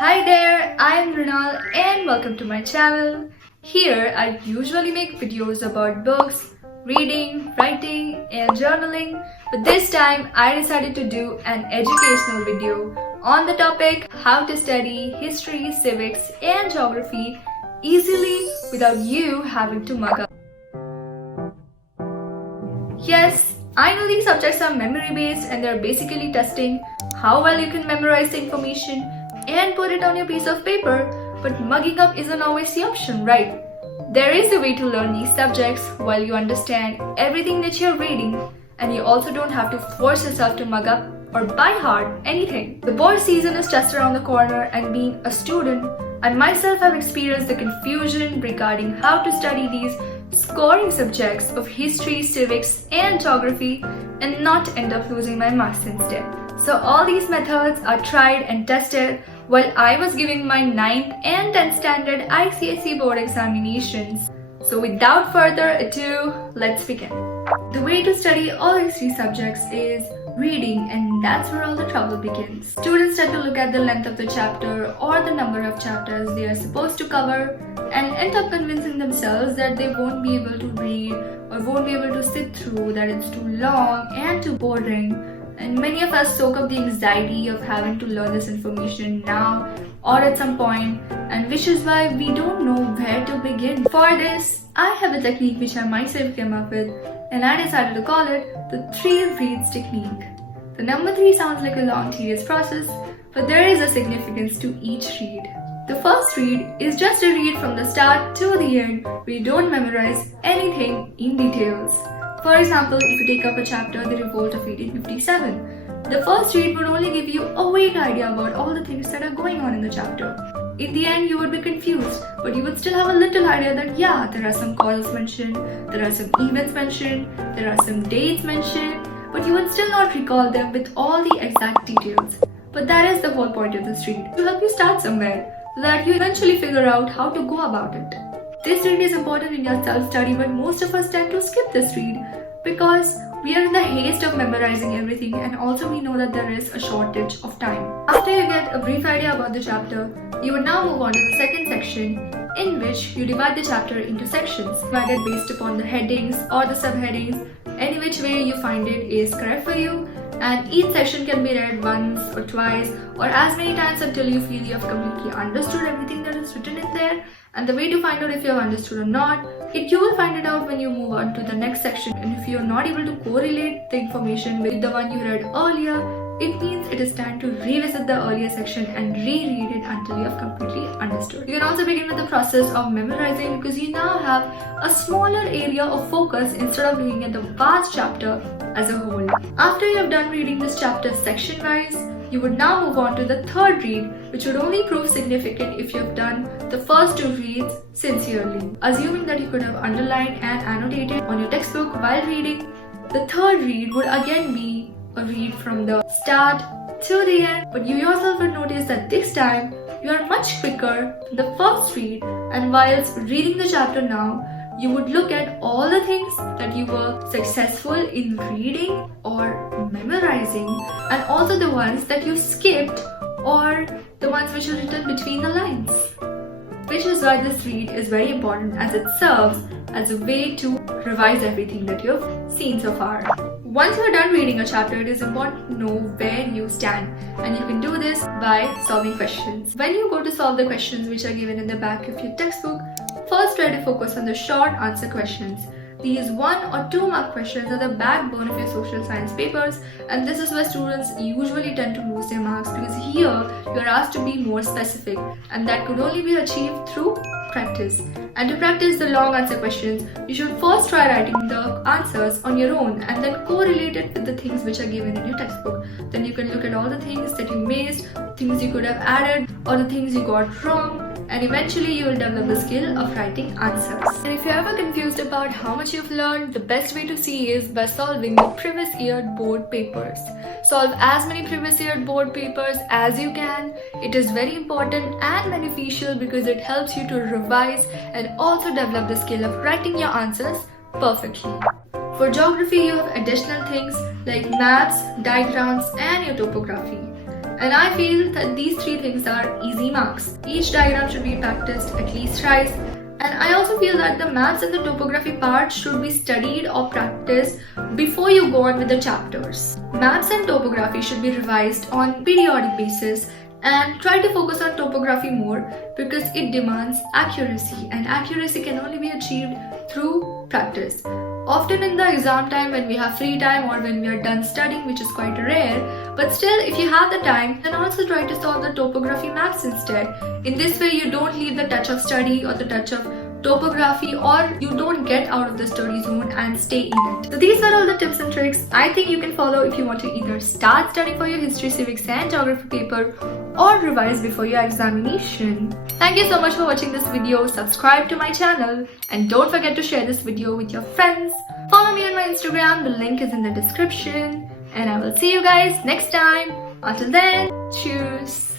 Hi there, I'm Runal and welcome to my channel. Here I usually make videos about books, reading, writing and journaling, but this time I decided to do an educational video on the topic how to study history, civics and geography easily without you having to mug up. Yes, I know these subjects are memory based and they're basically testing how well you can memorize the information and put it on your piece of paper, but mugging up isn't always the option, right? There is a way to learn these subjects while you understand everything that you're reading, and you also don't have to force yourself to mug up or by heart anything. The board season is just around the corner, and being a student, I myself have experienced the confusion regarding how to study these scoring subjects of history, civics and geography and not end up losing my marks instead. So all these methods are tried and tested while I was giving my 9th and 10th standard ICSE board examinations. So without further ado, let's begin. The way to study all these three subjects is reading, and that's where all the trouble begins. Students tend to look at the length of the chapter or the number of chapters they are supposed to cover and end up convincing themselves that they won't be able to read or won't be able to sit through, that it's too long and too boring. And many of us soak up the anxiety of having to learn this information now or at some point, and which is why we don't know where to begin. For this, I have a technique which I myself came up with, and I decided to call it the 3 reads technique. The number 3 sounds like a long, tedious process, but there is a significance to each read. The first read is just a read from the start to the end where you don't memorize anything in details. For example, if you take up a chapter, The Revolt of 1857, the first read would only give you a vague idea about all the things that are going on in the chapter. In the end, you would be confused, but you would still have a little idea that yeah, there are some causes mentioned, there are some events mentioned, there are some dates mentioned, but you would still not recall them with all the exact details. But that is the whole point of this read, to help you start somewhere, so that you eventually figure out how to go about it. This read is important in your self-study, but most of us tend to skip this read because we are in the haste of memorizing everything, and also we know that there is a shortage of time. After you get a brief idea about the chapter, you would now move on to the second section, in which you divide the chapter into sections, divided based upon the headings or the subheadings. Any which way you find it is correct for you, and each section can be read once or twice or as many times until you feel you have completely understood everything that is written in there. And the way to find out if you have understood or not, you will find it out when you move on to the next section. And if you are not able to correlate the information with the one you read earlier, it means it is time to revisit the earlier section and reread it until you have completely understood. You can also begin with the process of memorizing because you now have a smaller area of focus instead of looking at the vast chapter as a whole. After you have done reading this chapter section-wise, you would now move on to the third read, which would only prove significant if you have done the first 2 reads sincerely. Assuming that you could have underlined and annotated on your textbook while reading, the third read would again be a read from the start to the end, but you yourself would notice that this time you are much quicker than the first read, and whilst reading the chapter now, you would look at all the things that you were successful in reading or memorizing, and also the ones that you skipped or the ones which are written between the lines. Which is why this read is very important, as it serves as a way to revise everything that you've seen so far. Once you're done reading a chapter, it is important to know where you stand, and you can do this by solving questions. When you go to solve the questions which are given in the back of your textbook, first try to focus on the short answer questions. These 1 or 2 mark questions are the backbone of your social science papers, and this is where students usually tend to lose their marks, because here you are asked to be more specific, and that could only be achieved through practice. And to practice the long answer questions, you should first try writing the answers on your own and then correlate it with the things which are given in your textbook. Then you can look at all the things that you missed, things you could have added, or the things you got wrong, and eventually you will develop the skill of writing answers. And if you're ever confused about how much you've learned, the best way to see is by solving the previous year board papers. Solve as many previous year board papers as you can. It is very important and beneficial because it helps you to revise and also develop the skill of writing your answers perfectly. For geography, you have additional things like maps, diagrams and your topography. And I feel that these three things are easy marks. Each diagram should be practiced at least thrice. And I also feel that the maps and the topography part should be studied or practiced before you go on with the chapters. Maps and topography should be revised on periodic basis, and try to focus on topography more because it demands accuracy, and accuracy can only be achieved through practice. Often in the exam time when we have free time or when we are done studying, which is quite rare, but still if you have the time, then also try to solve the topography maps instead. In this way you don't leave the touch of study or the touch of topography, or you don't get out of the study zone and stay in it. So these were all the tips and tricks I think you can follow if you want to either start studying for your history, civics and geography paper or revise before your examination. Thank you so much for watching this video. Subscribe to my channel and don't forget to share this video with your friends. Follow me on my Instagram, the link is in the description, and I will see you guys next time. Until then, cheers!